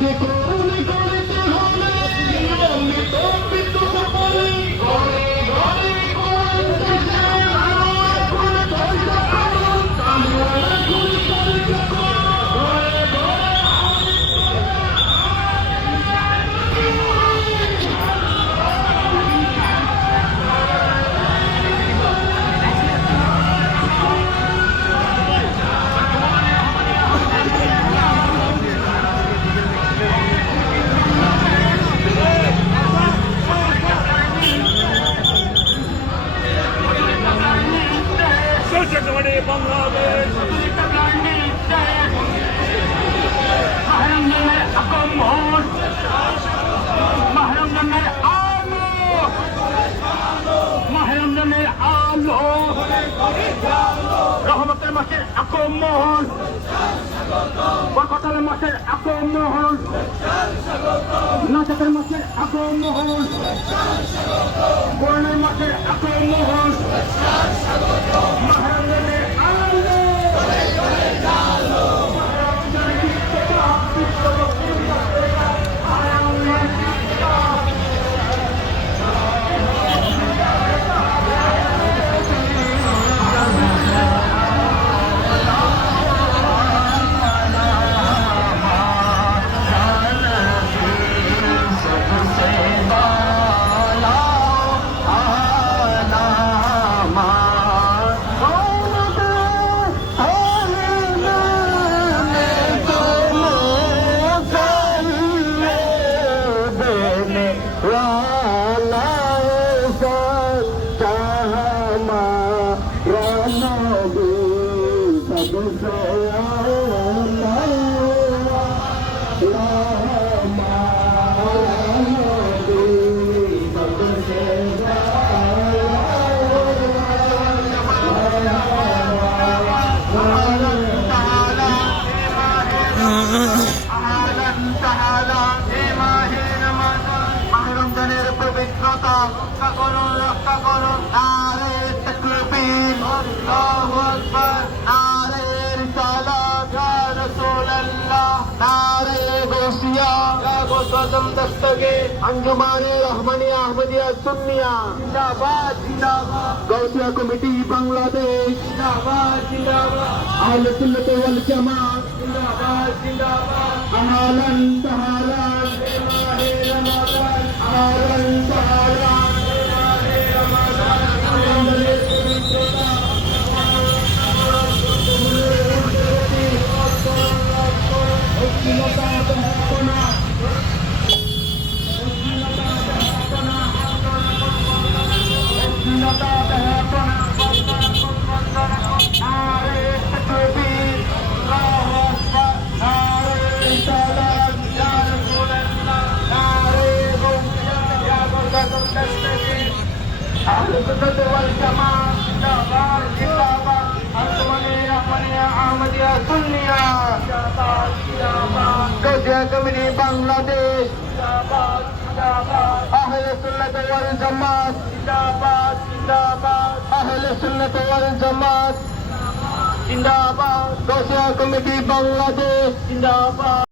যে করুণ করিতে হবে নিয়মিত বিদ্যুৎ পরি ঘরে ঘরে কোরআন দেশে আলো এখন চর্চা করুন আলো এখন চর্চা করুন ঘরে ঘরে বাংলাদেশ মাহরমজানের আগমন মাহরমজানের আলো মাহরমজানের আলো রহমতের মাসের আগমন বরকতের মাসের আগমন নাজাতের মাসের আগমন কোরআনের মাসের আগমন মাহরমজানের আলো পবিত্রতা রক্ষা করুন রক্ষা করুন নারে তাকবীর আল্লাহু আকবার নারে রিসালাত ইয়া রাসূলুল্লাহ নারে গাউসিয়া ইয়া গৌসুল দস্তগীর আঞ্জুমানে রহমানিয়া আহমদিয়া সুন্নিয়া জিন্দাবাদ জিন্দাবাদ গাউসিয়া কমিটি বাংলাদেশ জিন্দাবাদ জিন্দাবাদ আহলে সুন্নাত ওয়াল জামাত জিন্দাবাদ জিন্দাবাদ আহলান তাহালান মাহে রমাদান আহলান তাহালান মাহে রমাদান আহলান Ahlu Sunnah wal Jamaah Jabbar Jabbar Al-Sunnah Ahmadiyah Sunniyah Jabbar Jabbar Gausiyah Committee Bangladesh Jabbar Jabbar Ahlu Sunnah wal Jamaah Jabbar Jabbar Ahlu Sunnah wal Jamaah Jindabad Gausiyah Committee Bangladesh Jindabad